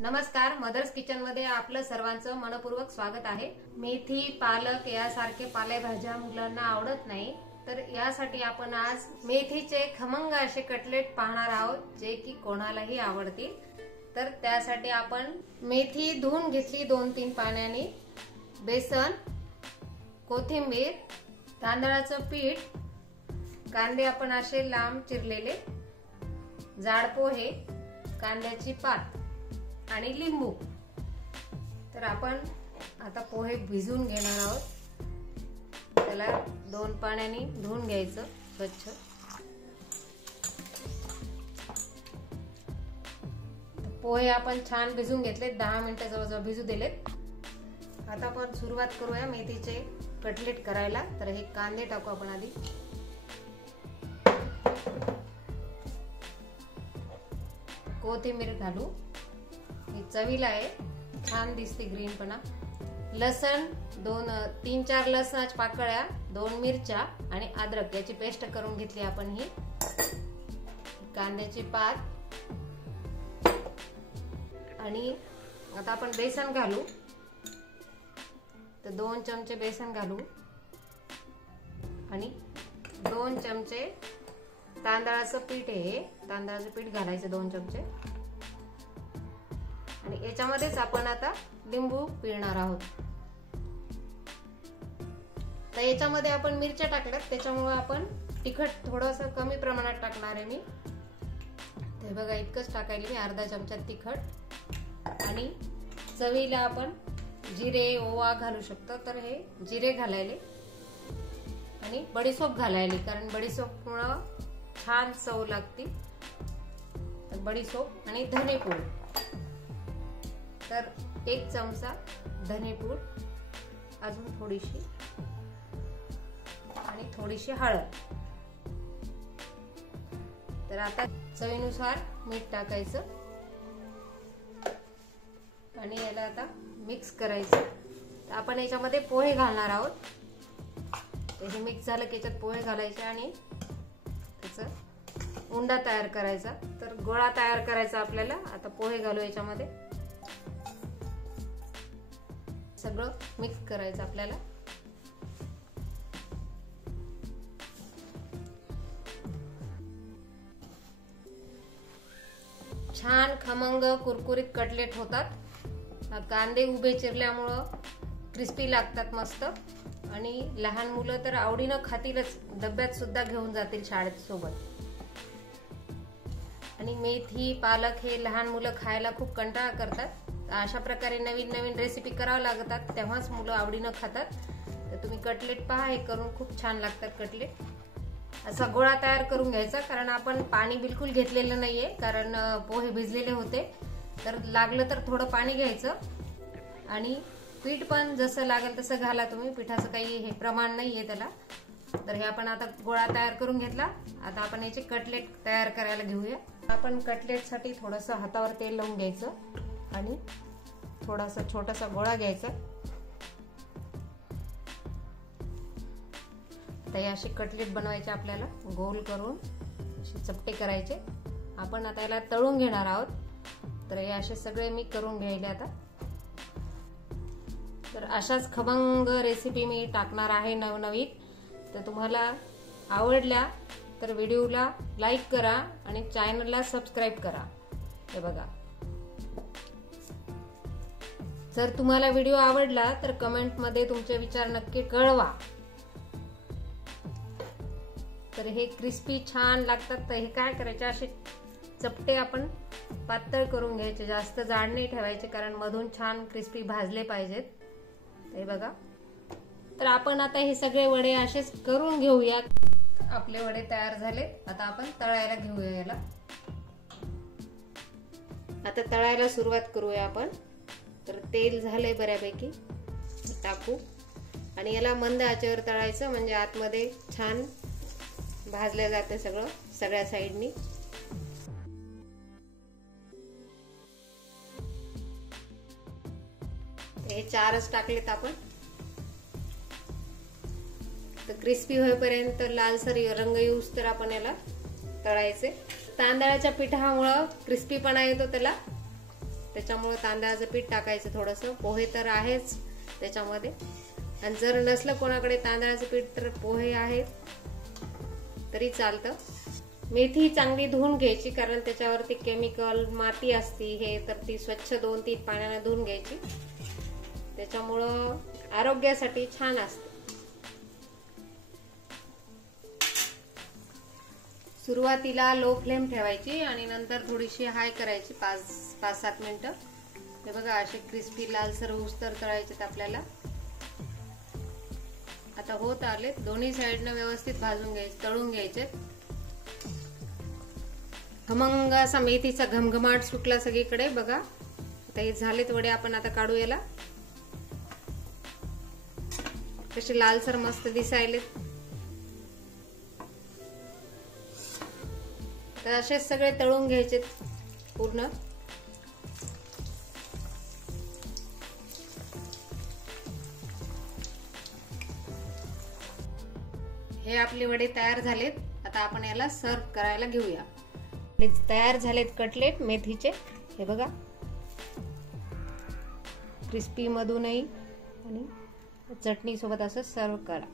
नमस्कार, mother's kitchen मध्ये आपलं सर्वांचं मनपूर्वक स्वागत आहे। मेथी, पालक यासारखे पालेभाज्या मुलांना आवडत नाही, तर यासाठी आपण आज मेथीचे खमंग असे कटलेट पाहणार आहोत, जे की कोणालाही आवडतील। तर त्यासाठी आपण मेथी धुवून घेतली 2-3 पाण्याने, बेसन, कोथिंबीर, तांदळाचं पीठ, कांदे आपण असे लांब चिरलेले, जाड पोहे, कांद्याची पात आणि लिंबू। तर आपण आता पोहे भिजवून घेणार आहोत। त्याला 2 पाण्याने धुवून घ्यायचं स्वच्छ। पोहे आपण छान भिजवून घेतले, 10 मिनिटं जवळजवळ भिजू दिलेत। आता आपण सुरुवात करूया मेथीचे कटलेट करायला। तर हे कांदे टाकू आपण आधी, कोथिंबीर घालू, ही चवीला आहे, छान दिसते ग्रीनपणा। लसण 3-4 लसणाच्या पाकळ्या, 2 मिरच्या आणि अद्रक याची पेस्ट करून घेतली आपण। ही कांद्याची पात आणि आता आपण बेसन घालू। तर 2 चमचे बेसन घालू आणि 2 चमचे तांदळाचं पीठ आहे, तांदळाचं पीठ घालायचं 2 चमचे। आणि याच्यामध्येच आपण आता लिंबू पिळणार आहोत। तर याच्यामध्ये आपण मिरच्या टाकल्यात, त्याच्यामुळे आपण तिखट थोडंसं कमी प्रमाणात टाकणार आहे मी। ते बघा, इतकंच टाकायला मी, अर्धा चमचा तिखट। आणि चवीला आपण जिरे, ओवा घालू शकतो, तर हे जिरे घालायले आणि बडीशोप घालायली, कारण बडीशोपमुळे छान चव लागते। तर बडीशोप आणि धनेपूड, तर 1 चमचा धनेपूड, अजून थोडीशी आणि थोडीशी हळद। तर आता चवीनुसार मीठ टाकायचं आणि याला आता मिक्स करायचं। तर आपण याच्यामध्ये पोहे घालणार आहोत। हे मिक्स झालं की याच्यात पोहे घालायचे आणि त्याचा उंडा तयार करायचा। तर गोळा तयार करायचा आपल्याला। आता पोहे घालू याच्यामध्ये, सगळं मिक्स करायचं आपल्याला। छान खमंग कुरकुरीत कटलेट होतात। कांदे उभे चिरल्यामुळं क्रिस्पी लागतात मस्त, आणि लहान मुलं तर आवडीनं खातीलच, डब्यात सुद्धा घेऊन जातील शाळेत सोबत। आणि मेथी, पालक हे लहान मुलं खायला खूप कंटाळा करतात। अशा प्रकारे नवीन नवीन रेसिपी करावं लागतात, तेव्हाच मुलं आवडीनं खातात। तर तुम्ही कटलेट पहा, हे करून खूप छान लागतात कटलेट। असा गोळा तयार करून घ्यायचा, कारण आपण पाणी बिलकुल घेतलेलं नाहीये, कारण पोहे भिजलेले होते। तर लागलं तर थोडं पाणी घ्यायचं आणि पीठ पण जसं लागेल तसं घाला तुम्ही, पिठाचं काही हे प्रमाण नाहीये त्याला। तर हे आपण आता गोळा तयार करून घेतला। आता आपण याचे कटलेट तयार करायला घेऊया। आपण कटलेटसाठी थोडंसं हातावर तेल लावून घ्यायचं आणि थोडासा छोटासा गोळा घ्यायचा। तर हे असे कटलेट बनवायचे आपल्याला, गोल करून असे चपटे करायचे। आपण आता याला तळून घेणार आहोत। तर हे असे सगळे मी करून घ्यायले आता। तर अशाच खमंग रेसिपी मी टाकणार आहे नवनवीन। तर तुम्हाला आवडल्या तर व्हिडिओला लाईक करा आणि चॅनलला सबस्क्राईब करा। हे बघा, जर तुम्हाला व्हिडिओ आवडला तर कमेंटमध्ये तुमचे विचार नक्की कळवा। तर हे क्रिस्पी छान लागतात। तर हे काय करायचे, असे चपटे आपण पातळ करून घ्यायचे, जास्त जाड नाही ठेवायचे, कारण मधून छान क्रिस्पी भाजले पाहिजेत। हे बघा, तर आपण आता हे सगळे वडे असेच करून घेऊया। आपले वडे तयार झाले, आता आपण तळायला घेऊया याला। आता तळायला सुरुवात करूया आपण। तर तेल झालंय बऱ्यापैकी, टाकू आणि याला मंद आचेवर तळायचं, म्हणजे आतमध्ये छान भाजले जाते सगळं, सगळ्या साईडनी। हे 4च टाकलेत आपण। तर क्रिस्पी होईपर्यंत, लालसर रंग येऊस तर आपण याला तळायचे। तांदळाच्या पिठामुळे क्रिस्पीपणा येतो त्याला, त्याच्यामुळे तांदळाचं पीठ टाकायचं थोडंसं. पोहे तर आहेच त्याच्यामध्ये, आणि जर नसलं कोणाकडे तांदळाचं पीठ तर पोहे आहेत तरी चालतं. मेथी चांगली धुवून घ्यायची, कारण त्याच्यावरती केमिकल माती असती हे, तर ती स्वच्छ 2-3 पाण्याने धुवून घ्यायची. त्याच्यामुळं आरोग्यासाठी छान असते. सुरुवातीला लो फ्लेम ठेवायची आणि नंतर थोडीशी हाय करायची 5-7 मिनिटं. हे बघा असे क्रिस्पी लालसर होऊस्तर तळायचे आपल्याला. आता होत आले, दोन्ही साईडनं व्यवस्थित भाजून घ्यायचे, तळून घ्यायचे. खमंग असा मेथीचा घमघमाट सुटला सगळीकडे बघा. आता हे झालेत वडे, आपण आता काढू याला. कसे लालसर मस्त दिसायलेत. तर असेच सगळे तळून घ्यायचे पूर्ण. हे आपले वडे तयार झालेत. आता आपण याला सर्व करायला घेऊया. तयार झालेत कटलेट मेथीचे. हे बघा क्रिस्पी मधूनही, आणि चटणी सोबत असं सर्व करा.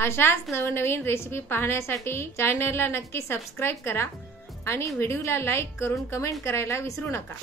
अशाच नवनवीन रेसिपी पाहण्यासाठी चॅनलला नक्की सबस्क्राईब करा आणि व्हिडिओला लाईक करून कमेंट करायला विसरू नका.